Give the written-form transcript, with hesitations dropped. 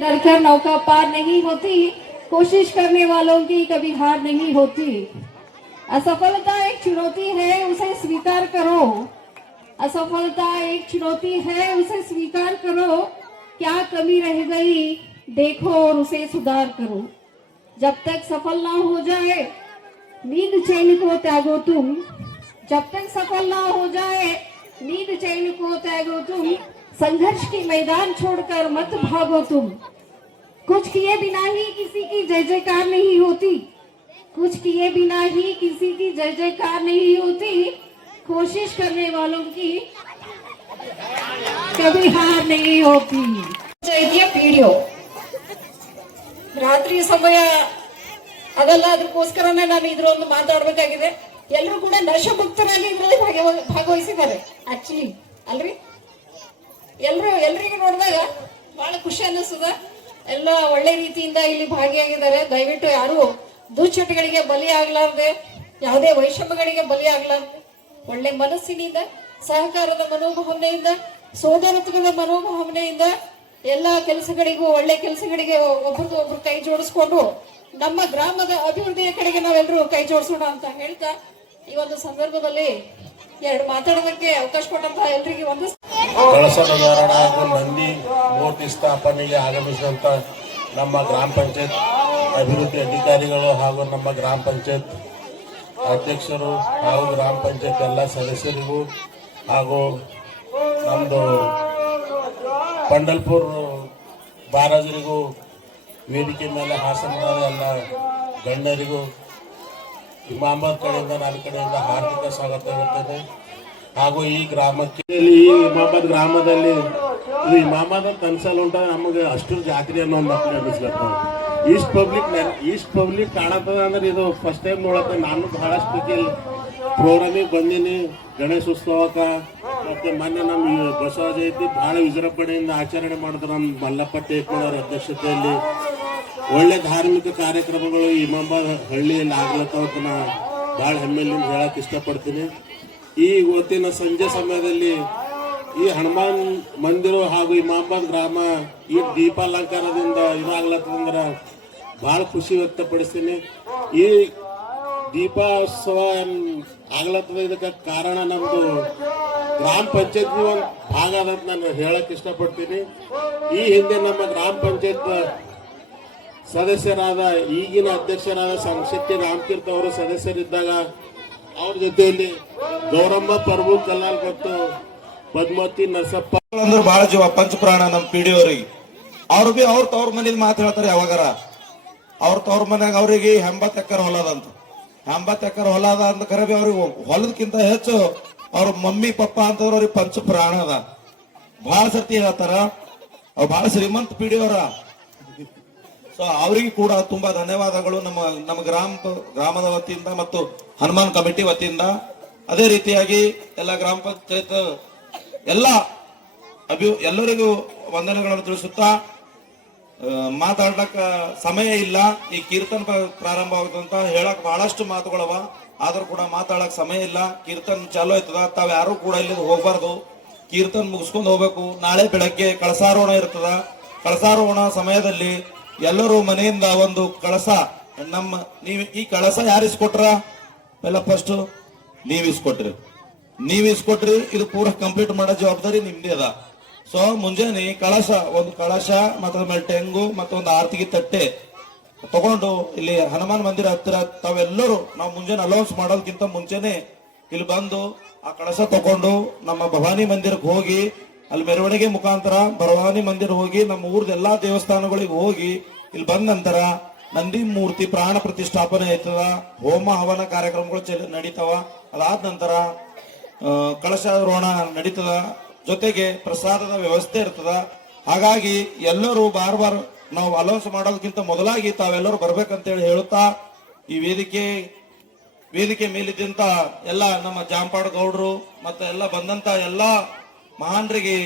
डरकर नौका पार नहीं होती, कोशिश करने वालों की कभी हार नहीं होती। असफलता एक चुनौती है, उसे स्वीकार करो। असफलता एक चुनौती है, उसे स्वीकार करो। क्या कमी रह गई देखो और उसे सुधार करो। जब तक सफल ना हो जाए नींद चैन को त्यागो तुम। जब तक सफल ना हो जाए नींद चैन को त्यागो तुम। संघर्ष की मैदान छोड़कर मत भागो तुम। कुछ किए बिना ही किसी की जय जयकार नहीं होती। कुछ किए बिना ही किसी की जय जयकार नहीं होती। कोशिश करने वालों की कभी हार नहीं होती। चैत्य पीडियो ರಾತ್ರಿ ಸಮಯ ಅದಲ್ಲ, ಅದಕ್ಕೋಸ್ಕರನೇ ನಾನು ಇದ್ರೊಂದು ಮಾತಾಡ್ಬೇಕಾಗಿದೆ. ಎಲ್ಲರೂ ಕೂಡ ನಶಮುಕ್ತರಾಗಿ ಇದ್ರಲ್ಲಿ ಭಾಗವಹಿಸಿದ್ದಾರೆ ಆಕ್ಚುಲಿ ಅಲ್ರಿ. ಎಲ್ರಿಗೂ ನೋಡಿದಾಗ ಬಹಳ ಖುಷಿ ಅನ್ನಿಸ್ತದ. ಎಲ್ಲ ಒಳ್ಳೆ ರೀತಿಯಿಂದ ಇಲ್ಲಿ ಭಾಗಿಯಾಗಿದ್ದಾರೆ. ದಯವಿಟ್ಟು ಯಾರು ದುಶ್ಚಟಗಳಿಗೆ ಬಲಿ ಆಗ್ಲಾರ್ದೆ, ಯಾವುದೇ ವೈಷಮ್ಯಗಳಿಗೆ ಬಲಿ ಆಗ್ಲಾರ್ದೆ, ಒಳ್ಳೆ ಮನಸ್ಸಿನಿಂದ, ಸಹಕಾರದ ಮನೋಭಾವನೆಯಿಂದ, ಸೋದರತ್ವದ ಮನೋಭಾವನೆಯಿಂದ ಎಲ್ಲ ಕೆಲಸಗಳಿಗೂ, ಒಳ್ಳೆ ಕೆಲಸಗಳಿಗೆ ಒಬ್ರದ್ದು ಒಬ್ರು ಕೈ ಜೋಡಿಸ್ಕೊಂಡು ನಮ್ಮ ಗ್ರಾಮದ ಅಭಿವೃದ್ಧಿಯ ಕಡೆಗೆ ನಾವೆಲ್ಲರೂ ಕೈ ಜೋಡಿಸೋಣ ಅಂತ ಹೇಳ್ತಾ ಈ ಒಂದು ಸಂದರ್ಭದಲ್ಲಿ ಎರಡು ಮಾತಾಡೋದಕ್ಕೆ ಅವಕಾಶ ಕೊಟ್ಟಂತ ಎಲ್ರಿಗೆ ಒಂದು ಕಳಸ ಧಾರಣ ಹಾಗೂ ನಂದಿ ಮೂರ್ತಿ ಸ್ಥಾಪನೆಗೆ ಆಗಮಿಸಿದಂತ ನಮ್ಮ ಗ್ರಾಮ ಪಂಚಾಯತ್ ಅಭಿವೃದ್ಧಿ ಅಧಿಕಾರಿಗಳು ಹಾಗೂ ನಮ್ಮ ಗ್ರಾಮ ಪಂಚಾಯತ್ ಅಧ್ಯಕ್ಷರು ಹಾಗೂ ಗ್ರಾಮ ಪಂಚಾಯತ್ ಎಲ್ಲ ಸದಸ್ಯರಿಗೂ ಹಾಗೂ ನಮ್ಮದು ಪಂಡಲ್ಪುರ್ ಬಾರಾಜರಿಗೂ ವೇದಿಕೆ ಮೇಲೆ ಹಾಸನದ ಎಲ್ಲ ಗಣ್ಯರಿಗೂ ಇಮಾಮದ್ ಕಡೆಯಿಂದ ನನ್ನ ಕಡೆಯಿಂದ ಹಾರ್ದಿಕ ಸ್ವಾಗತ ಇರುತ್ತದೆ. ಹಾಗೂ ಈ ಗ್ರಾಮಕ್ಕೆ ಈ ಇಮಾಮದ್ ಗ್ರಾಮದಲ್ಲಿ ಇದು ಇಮಾಮದ ಕನ್ಸಲ್ ಉಂಟ ನಮಗೆ ಅಷ್ಟು ಜಾತ್ರೆ ಅನ್ನೋ ಒಂದು ಅನ್ನಿಸ್ಲತ್ತ. ಈಸ್ಟ್ ಪಬ್ಲಿಕ್ ಕಾಣತ್ತದ ಅಂದ್ರೆ ಇದು ಫಸ್ಟ್ ಟೈಮ್ ನೋಡತ್ತೆ. ನಾನು ಬಹಳಷ್ಟು ಪ್ರೋಗ್ರಾಮಿಗೆ ಬಂದೀನಿ. ಗಣೇಶೋತ್ಸವಕ್ಕೆ ಮತ್ತೆ ಮೊನ್ನೆ ನಮ್ಮ ಬಸವ ಜಯಂತಿ ಬಹಳ ವಿಜೃಂಭಣೆಯಿಂದ ಆಚರಣೆ ಮಾಡಿದ್ರು ನಮ್ಮ ಮಲ್ಲಪ್ಪ ಟೇಕ್ನವರ ಅಧ್ಯಕ್ಷತೆಯಲ್ಲಿ. ಒಳ್ಳೆ ಧಾರ್ಮಿಕ ಕಾರ್ಯಕ್ರಮಗಳು ಇಮಾಮಾಬಾದ್ ಹಳ್ಳಿಯಲ್ಲಿ ಆಗ್ಲತ್ತವಂತ ನಾ ಭಾಳ ಹೆಮ್ಮೆಯಿಂದ ಹೇಳಕ್ ಇಷ್ಟಪಡ್ತೀನಿ. ಈ ಇವತ್ತಿನ ಸಂಜೆ ಸಮಯದಲ್ಲಿ ಈ ಹನುಮಾನ್ ಮಂದಿರ ಹಾಗೂ ಇಮಾಮಾಬಾದ್ ಗ್ರಾಮ ಈ ದೀಪಾಲಂಕಾರದಿಂದ ಇದಾಗ್ಲತ್ತಂದ್ರ ಭಾಳ ಖುಷಿ ವ್ಯಕ್ತಪಡಿಸ್ತೀನಿ. ಈ ದೀಪೋತ್ಸವ ಆಗ್ಲತ್ತದ ಇದಕ್ಕೆ ಕಾರಣ ನಮ್ದು ಗ್ರಾಮ ಪಂಚಾಯತ್ ಒಂದು ಭಾಗ ಅದಂತ ನಾನು ಹೇಳಕ್ ಇಷ್ಟಪಡ್ತೀನಿ. ಈ ಹಿಂದೆ ನಮ್ಮ ಗ್ರಾಮ ಪಂಚಾಯತ್ ಸದಸ್ಯರಾದ ಈಗಿನ ಅಧ್ಯಕ್ಷರಾದ ಸಂಶಕ್ತಿ ರಾಮತೀರ್ಥ ಅವರು ಸದಸ್ಯರಿದ್ದಾಗ ಅವ್ರ ಜೊತೆಯಲ್ಲಿ ಗೌರಮ್ಮ ಪ್ರಭು ಕಲ್ಲಾಲ್ ಮತ್ತು ಪದ್ಮಾವತಿ ನರಸಪ್ಪ ಅಂದ್ರೆ ಬಹಳ ಜೀವ ಪಂಚಪ್ರಾಣ ನಮ್ಮ ಪಿಡಿಯವರಿಗೆ. ಅವ್ರು ಬಿ ಅವ್ರ ತವ್ರ ಮನೇಲಿ ಮಾತು ಹೇಳ್ತಾರೆ. ಯಾವಾಗಾರ ಅವ್ರ ತವ್ರ ಮನ್ಯಾಗ ಅವ್ರಿಗೆ 80 ಎಕರೆ ಹೊಲದಂತ. 80 ಎಕರೆ ಹೊಲ ಅದ ಅಂತ ಕರೆ ಬಿ ಅವ್ರಿಗೆ ಹೊಲದಕ್ಕಿಂತ ಹೆಚ್ಚು ಅವ್ರ ಮಮ್ಮಿ ಪಪ್ಪ ಅಂತವ್ರು ಅವ್ರಿಗೆ ಪಂಚಪ್ರಾಣ ಅದ. ಬಹಳ ಸರ್ತಿ ಹೇಳ್ತಾರ. ಅವ್ರು ಬಹಳ ಶ್ರೀಮಂತ ಪಿಡಿಯವರ. ಸೊ ಅವರಿಗೆ ಕೂಡ ತುಂಬಾ ಧನ್ಯವಾದಗಳು ನಮ್ಮ ಗ್ರಾಮದ ವತಿಯಿಂದ ಮತ್ತು ಹನುಮಾನ್ ಕಮಿಟಿ ವತಿಯಿಂದ. ಅದೇ ರೀತಿಯಾಗಿ ಎಲ್ಲ ಗ್ರಾಮ ಪಂಚಾಯತ್ ಎಲ್ಲರಿಗೂ ವಂದನೆಗಳನ್ನು ತಿಳಿಸುತ್ತಾ ಮಾತಾಡ್ಲಕ್ಕ ಸಮಯ ಇಲ್ಲ. ಈ ಕೀರ್ತನ್ ಪ್ರಾರಂಭ ಆಗುತ್ತಂತ ಹೇಳಕ್ ಬಹಳಷ್ಟು ಮಾತುಗಳವ, ಆದ್ರೂ ಕೂಡ ಮಾತಾಡಕ್ ಸಮಯ ಇಲ್ಲ. ಕೀರ್ತನ್ ಚಾಲು ಆಯ್ತದ. ತಾವ್ ಯಾರು ಕೂಡ ಇಲ್ಲಿ ಹೋಗ್ಬಾರ್ದು. ಕೀರ್ತನ್ ಮುಗಿಸ್ಕೊಂಡು ಹೋಗ್ಬೇಕು. ನಾಳೆ ಬೆಳಗ್ಗೆ ಕಳಸಾರೋಹಣ ಇರ್ತದ. ಕಳಸಾರೋಹಣ ಸಮಯದಲ್ಲಿ ಎಲ್ಲರೂ ಮನೆಯಿಂದ ಒಂದು ಕಳಸ ಈ ಕಳಸ ಯಾರು ಇಸ್ಕೊಟ್ರ? ಎಲ್ಲ ಫಸ್ಟ್ ನೀವ್ ಇಸ್ಕೊಟ್ರಿ. ಇದು ಪೂರ ಕಂಪ್ಲೀಟ್ ಮಾಡೋ ಜವಾಬ್ದಾರಿ ನಿಮ್ದೇ ಅದ. ಸೊ ಮುಂಜಾನೆ ಒಂದು ಕಳಶ ಮತ್ತೊಂದು ಟೆಂಗು ಮತ್ತೊಂದು ಆರ್ತಿಗೆ ತಟ್ಟೆ ತಗೊಂಡು ಇಲ್ಲಿ ಹನುಮಾನ್ ಮಂದಿರ ಹತ್ತಿರ ತಾವೆಲ್ಲರೂ ನಾವು ಮುಂಜಾನೆ ಅಲೌನ್ಸ್ ಮಾಡೋದಕ್ಕಿಂತ ಮುಂಚೆನೆ ಇಲ್ಲಿ ಬಂದು ಆ ಕಳಶ ತಗೊಂಡು ನಮ್ಮ ಭವಾನಿ ಮಂದಿರಕ್ಕೆ ಹೋಗಿ ಅಲ್ಲಿ ಮೆರವಣಿಗೆ ಮುಖಾಂತರ ಭವಾನಿ ಮಂದಿರ ಹೋಗಿ ನಮ್ಮ ಊರ್ದ ಎಲ್ಲಾ ದೇವಸ್ಥಾನಗಳಿಗೆ ಹೋಗಿ ಇಲ್ಲಿ ಬಂದ ನಂತರ ನಂದಿ ಮೂರ್ತಿ ಪ್ರಾಣ ಪ್ರತಿಷ್ಠಾಪನೆ ಆಯ್ತದ. ಹೋಮ ಹವನ ಕಾರ್ಯಕ್ರಮಗಳು ನಡೀತಾವ. ಅದಾದ ನಂತರ ಕಳಶಾರೋಹಣ ನಡೀತದ. ಜೊತೆಗೆ ಪ್ರಸಾದದ ವ್ಯವಸ್ಥೆ ಇರ್ತದ. ಹಾಗಾಗಿ ಎಲ್ಲರೂ ಬಾರ್ ನಾವು ಅಲೌನ್ಸ್ ಮಾಡೋದಕ್ಕಿಂತ ಮೊದಲಾಗಿ ತಾವೆಲ್ಲರೂ ಬರ್ಬೇಕಂತೇಳಿ ಹೇಳುತ್ತಾ ಈ ವೇದಿಕೆ ಮೇಲಿದ್ದಂತ ಎಲ್ಲ ನಮ್ಮ ಜಾಂಪಾಡ್ ಗೌಡ್ರು ಮತ್ತೆ ಎಲ್ಲ ಬಂದಂತ ಎಲ್ಲಾ ಮಹಾನ್ರಿಗೆ